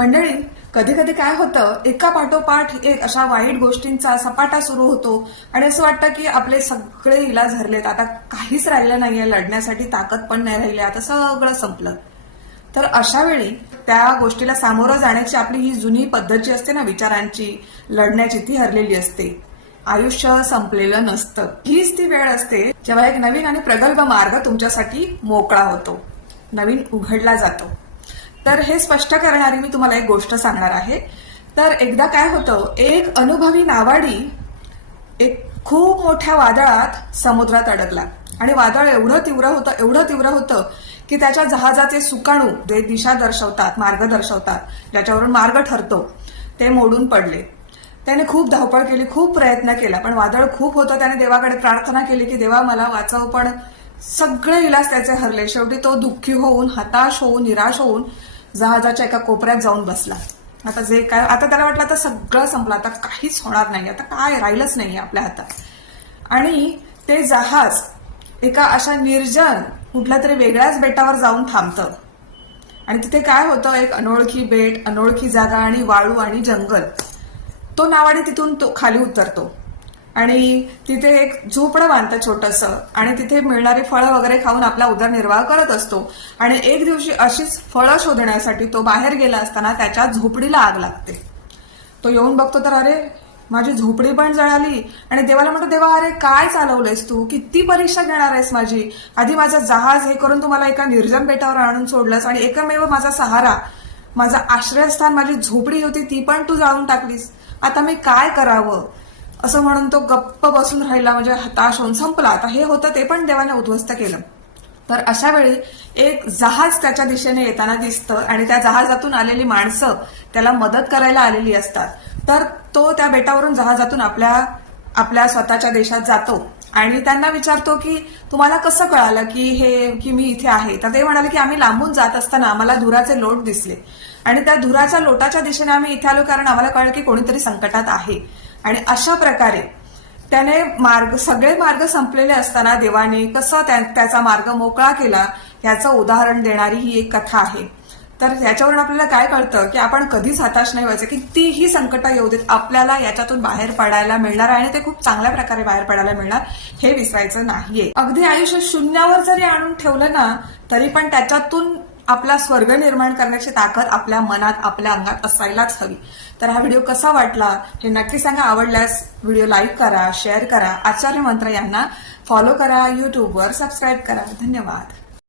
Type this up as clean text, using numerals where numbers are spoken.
मंडळी, कधी कधी काय होतं, एका पाठोपाठ एक अशा वाईट गोष्टींचा सपाटा सुरू होतो आणि असं वाटतं की आपले सगळे इलाज हरलेत, आता काहीच राहिलं नाहीये, लढण्यासाठी ताकद पण नाही राहिली, आता सगळं संपलं. तर अशा वेळी त्या गोष्टीला सामोरं जाण्याची आपली ही जुनी पद्धत जी असते ना, विचारांची, लढण्याची, ती हरलेली असते. आयुष्य संपलेलं नसतं. हीच ती वेळ असते जेव्हा एक नवीन आणि प्रगल्भ मार्ग तुमच्यासाठी मोकळा होतो, नवीन उघडला जातो. तर हे स्पष्ट करणारी मी तुम्हाला एक गोष्ट सांगणार आहे. तर एकदा काय होतं, एक अनुभवी नावाडी एक खूप मोठ्या वादळात समुद्रात अडकला आणि वादळ एवढं तीव्र होतं की त्याच्या जहाजाचे सुकाणू, जे दिशा दर्शवतात, मार्ग दर्शवतात, ज्याच्यावरून मार्ग ठरतो, ते मोडून पडले. त्याने खूप धावपळ केली, खूप प्रयत्न केला, पण वादळ खूप होतं. त्याने देवाकडे प्रार्थना केली की देवा मला वाचव, पण सगळे इलाज त्याचे हरले. शेवटी तो दुःखी होऊन, हताश होऊन, निराश होऊन जहाजाच्या एका कोपऱ्यात जाऊन बसला. आता त्याला वाटलं आता सगळं संपलं, आता काहीच होणार नाही, आता काय राहिलंच नाहीये आपल्या हातात. आणि ते जहाज एका अशा निर्जन कुठल्या तरी वेगळ्याच बेटावर जाऊन थांबतं आणि तिथे काय होतं, एक अनोळखी बेट, अनोळखी जागा आणि वाळू आणि जंगल. तो नावाडी तिथून तो खाली उतरतो आणि तिथे एक झोपडं बांधतं छोटंसं आणि तिथे मिळणारी फळं वगैरे खाऊन आपला उदरनिर्वाह करत असतो. आणि एक दिवशी अशीच फळं शोधण्यासाठी तो बाहेर गेला असताना त्याच्या झोपडीला आग लागते. तो येऊन बघतो तर अरे, माझी झोपडी पण जळाली. आणि देवाला म्हणतो, देवा अरे काय चालवलंयस तू, किती परीक्षा घेणार आहेस माझी, आधी माझं जहाज हे करून तुम्हाला एका निर्जन बेटावर आणून सोडलंस आणि एकमेव माझा सहारा, माझं आश्रयस्थान, माझी झोपडी होती, ती पण तू जाळून टाकलीस, आता मी काय करावं. असं म्हणून तो गप्प बसून राहिला, म्हणजे हताश होऊन संपला. आता हे होतं ते पण देवाने उद्ध्वस्त केलं. तर अशा वेळी एक जहाज त्याच्या दिशेने येताना दिसतं आणि त्या जहाजातून आलेली माणसं त्याला मदत करायला आलेली असतात. तर तो त्या बेटावरून जहाजातून आपल्या स्वतःच्या देशात जातो आणि त्यांना विचारतो की तुम्हाला कसं कळालं की मी इथे आहे. तर ते म्हणाले की आम्ही लांबून जात असताना आम्हाला धुराचे लोट दिसले आणि त्या धुराच्या लोटाच्या दिशेने आम्ही इथे आलो, कारण आम्हाला कळलं की कोणीतरी संकटात आहे. आणि अशा प्रकारे त्याने सगळे मार्ग संपलेले असताना देवाने कसं त्याचा मार्ग मोकळा केला, याचं उदाहरण देणारी ही एक कथा आहे. तर याच्यावरून आपल्याला काय कळतं की आपण कधीच हताश नाही व्हायचं, कितीही संकट येऊ देत, आपल्याला याच्यातून बाहेर पडायला मिळणार आणि ते खूप चांगल्या प्रकारे बाहेर पडायला मिळणार, हे विसरायचं नाहीये. अगदी आयुष्य शून्यावर जरी आणून ठेवलं ना, तरी पण त्याच्यातून आपला स्वर्ग निर्माण करण्याची ताकद आपल्या मनात, आपल्या अंगात असायलाच हवी. तर हा व्हिडिओ कसा वाटला हे नक्की सांगा. आवडल्यास व्हिडिओ लाईक करा, शेअर करा, आचार्य मंत्र यांना फॉलो करा, युट्यूबवर सबस्क्राईब करा. धन्यवाद.